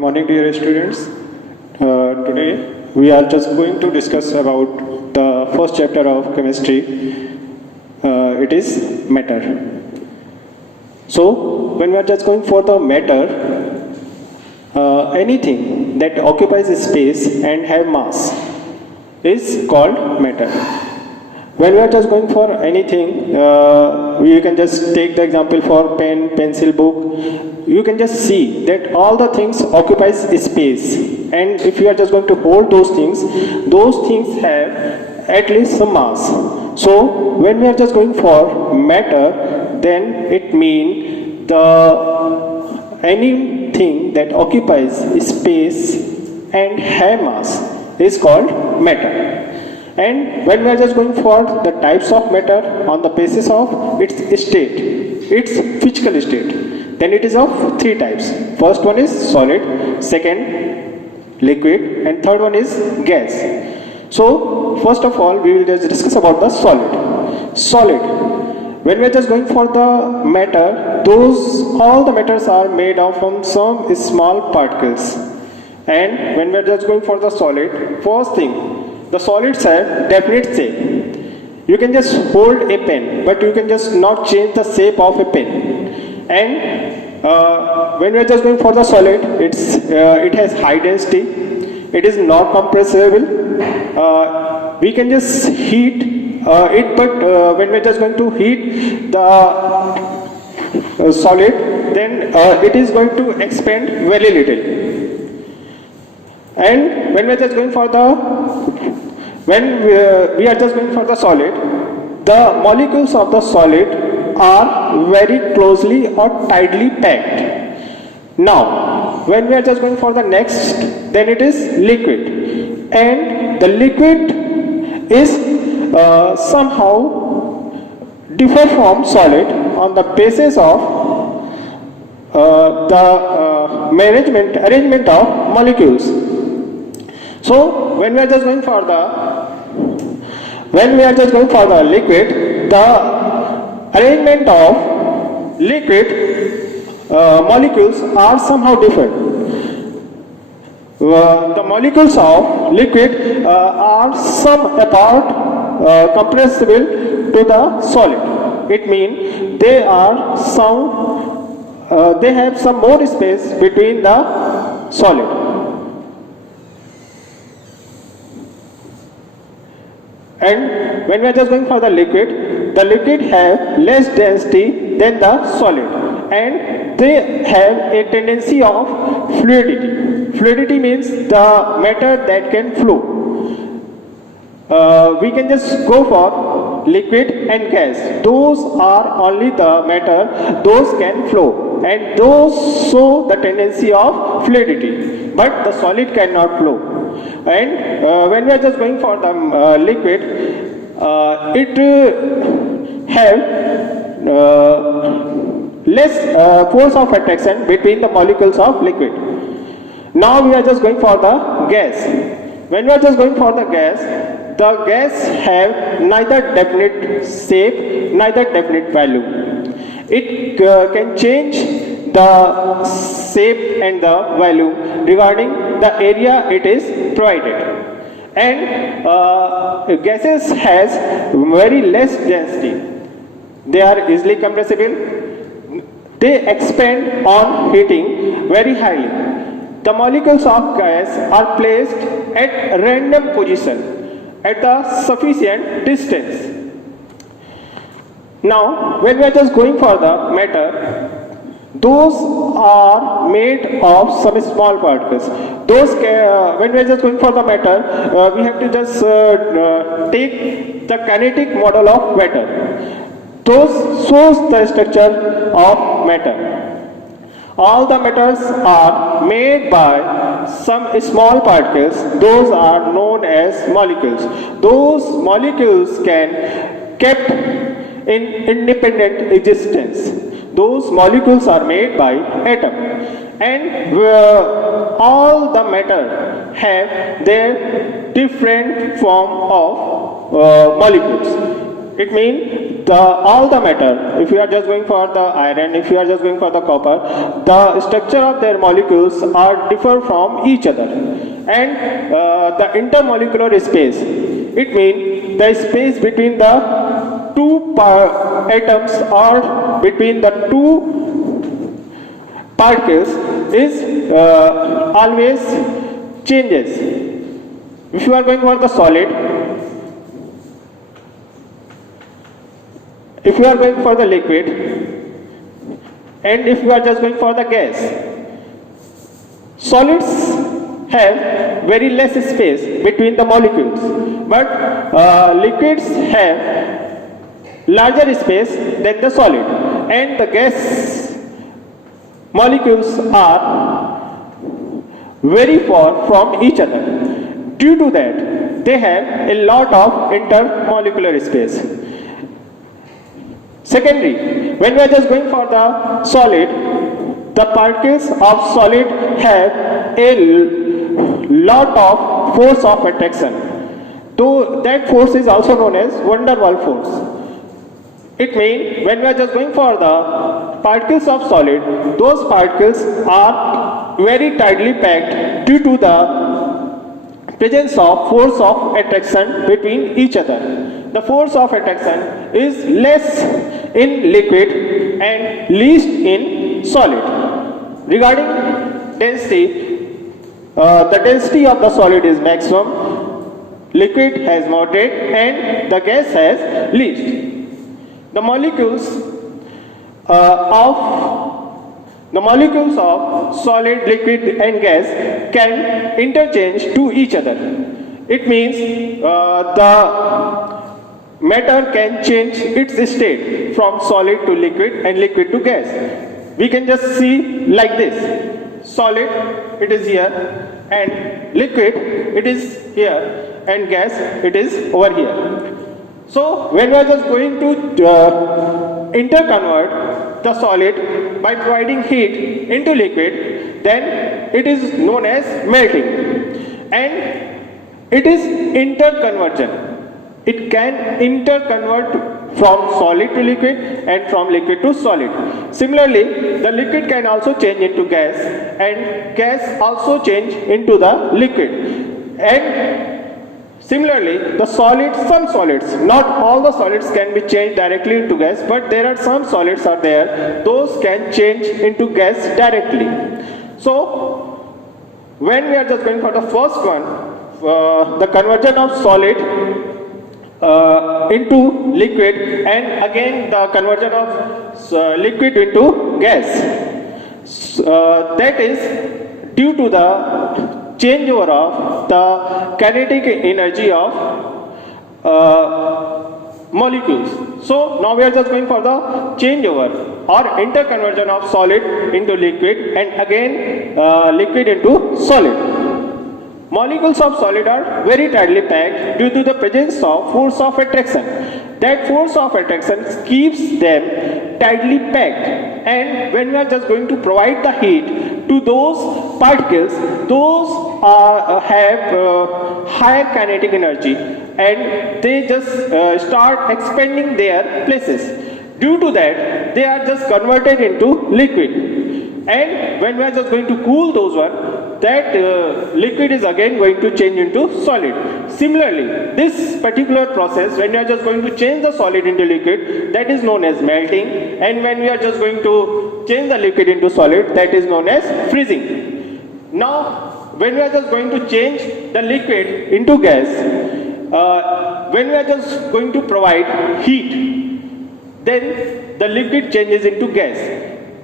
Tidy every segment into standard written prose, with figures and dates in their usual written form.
morning, dear students. Today we are just going to discuss about the first chapter of chemistry. It is matter. So when we are just going for the matter, anything that occupies space and have mass is called matter. When we are just going for anything, you can just take the example for pen, pencil, book. You can just see that all the things occupies space, and if you are just going to hold those things have at least some mass. So when we are just going for matter, then it means anything that occupies space and have mass is called matter. And when we are just going for the types of matter on the basis of its state, its physical state, then it is of three types. First one is solid, second liquid, and third one is gas. So first of all, we will just discuss about the solid. Solid. When we are just going for the matter, all the matters are made of from some small particles. And when we are just going for the solid, first thing, the solids have definite shape. You can just hold a pen, but you can just not change the shape of a pen. And when we are just going for the solid, it has high density. It is not compressible. We can just heat it, but when we are just going to heat the solid, then it is going to expand very little. And when we are just going for we are just going for the solid, the molecules of the solid are very closely or tightly packed. Now, when we are just going for the next, then it is liquid, and the liquid is somehow differ from solid on the basis of the arrangement of molecules. So when we are just going for the liquid, the arrangement of liquid molecules are somehow different. The molecules of liquid are some apart compressible to the solid. It means they have some more space between the solid. And when we are just going for the liquid have less density than the solid, and they have a tendency of fluidity. Fluidity means the matter that can flow. We can just go for liquid and gas. Those are only the matter, those can flow, and those show the tendency of fluidity, but the solid cannot flow. And when we are just going for the liquid, it have less force of attraction between the molecules of liquid. Now we are just going for the gas. When we are just going for the gas have neither definite shape, neither definite value. It can change the shape and the value regarding the area it is provided. And gases has very less density. They are easily compressible. They expand on heating very highly. The molecules of gas are placed at random position at the sufficient distance. Now, when we are just going for the matter, those are made of some small particles. When we are just going for the matter, we have to just take the kinetic model of matter. Those shows the structure of matter. All the matters are made by some small particles. Those are known as molecules. Those molecules can kept in independent existence. Those molecules are made by atom, and all the matter have their different form of molecules. It means all the matter, if you are just going for the iron, if you are just going for the copper, the structure of their molecules are differ from each other. And the intermolecular space, it means the space between the two atoms or between the two particles is always changes. If you are going for the solid, if you are going for the liquid, and if you are just going for the gas, solids have very less space between the molecules, but liquids have larger space than the solid, and the gas molecules are very far from each other. Due to that, they have a lot of intermolecular space. Secondly, when we are just going for the solid, the particles of solid have a lot of force of attraction. So that force is also known as van der Waals force. It means when we are just going for the particles of solid, those particles are very tightly packed due to the presence of force of attraction between each other. The force of attraction is less in liquid and least in solid. Regarding density, the density of the solid is maximum, liquid has moderate, and the gas has least. The molecules of solid, liquid and gas can interchange to each other. It means the matter can change its state from solid to liquid and liquid to gas. We can just see like this: solid, it is here, and liquid, it is here, and gas, it is over here. So when we are just going to interconvert the solid by providing heat into liquid, then it is known as melting, and it is interconversion. It can interconvert from solid to liquid and from liquid to solid. Similarly, the liquid can also change into gas, and gas also change into the liquid. And similarly, the solids, some solids, not all the solids can be changed directly into gas, but there are some solids are there, those can change into gas directly. So, when we are just going for the first one, the conversion of solid into liquid, and again the conversion of liquid into gas, that is due to the changeover of the kinetic energy of molecules. So now we are just going for the changeover or interconversion of solid into liquid, and again liquid into solid. Molecules of solid are very tightly packed due to the presence of force of attraction. That force of attraction keeps them tightly packed, and when we are just going to provide the heat to those particles, those have higher kinetic energy, and they just start expanding their places. Due to that, they are just converted into liquid, and when we are just going to cool those one, that liquid is again going to change into solid. Similarly, this particular process, when we are just going to change the solid into liquid, that is known as melting, and when we are just going to change the liquid into solid, that is known as freezing. Now, when we are just going to change the liquid into gas, when we are just going to provide heat, then the liquid changes into gas.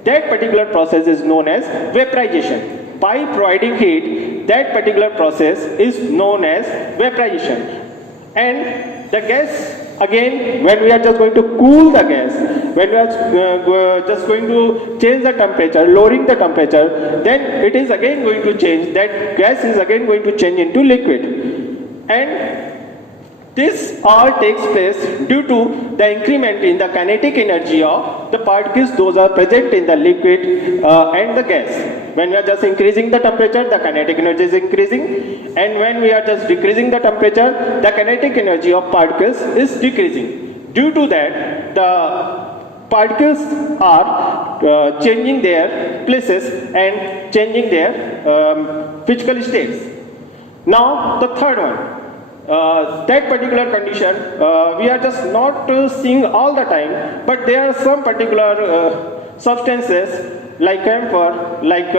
That particular process is known as vaporization. By providing heat, that particular process is known as vaporization. And the gas, again, when we are just going to cool the gas, when we are just going to change the temperature, lowering the temperature, then it is again going to change, that gas is again going to change into liquid. And this all takes place due to the increment in the kinetic energy of the particles, those are present in the liquid and the gas. When we are just increasing the temperature, the kinetic energy is increasing, and when we are just decreasing the temperature, the kinetic energy of particles is decreasing. Due to that, the particles are changing their places and changing their physical states. Now the third one, that particular condition we are just not seeing all the time, but there are some particular substances like camphor, like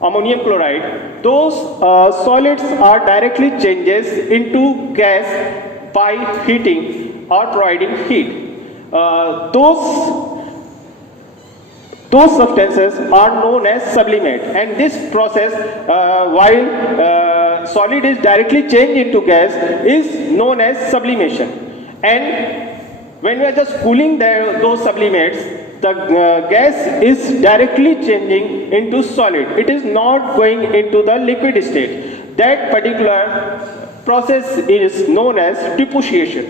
ammonium chloride. Those solids are directly changes into gas by heating or providing heat. Those substances are known as sublimate, and this process while solid is directly changed into gas is known as sublimation. And when we are just cooling those sublimates, the gas is directly changing into solid. It is not going into the liquid state. That particular process is known as depreciation.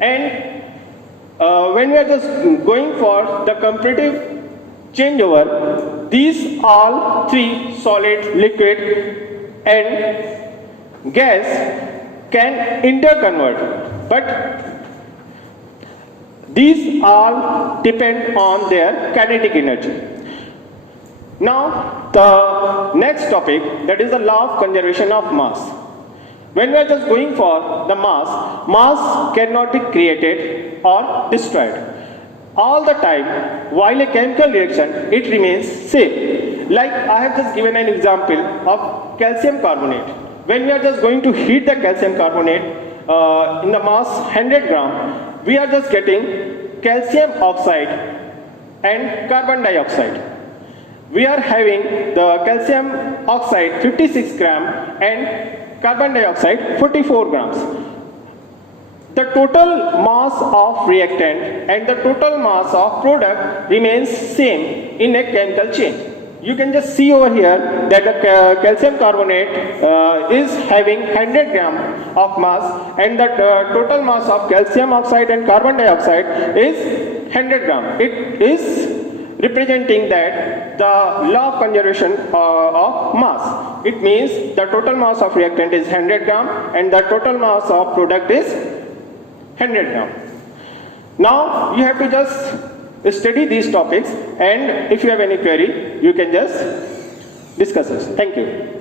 And when we are just going for the comparative changeover, these all three, solid, liquid and gas, can interconvert, but these all depend on their kinetic energy. Now the next topic, that is the law of conservation of mass. When we are just going for the mass cannot be created or destroyed. All the time, while a chemical reaction, it remains same. Like I have just given an example of calcium carbonate. When we are just going to heat the calcium carbonate in the mass 100 gram, we are just getting calcium oxide and carbon dioxide. We are having the calcium oxide 56 gram and carbon dioxide 44 grams. The total mass of reactant and the total mass of product remains same in a chemical chain. You can just see over here that the calcium carbonate is having 100 gram of mass, and the total mass of calcium oxide and carbon dioxide is 100 gram. It is representing that the law of conservation of mass. It means the total mass of reactant is 100 gram and the total mass of product is 100 gram. Now you have to just study these topics, and if you have any query, you can just discuss it. Thank you.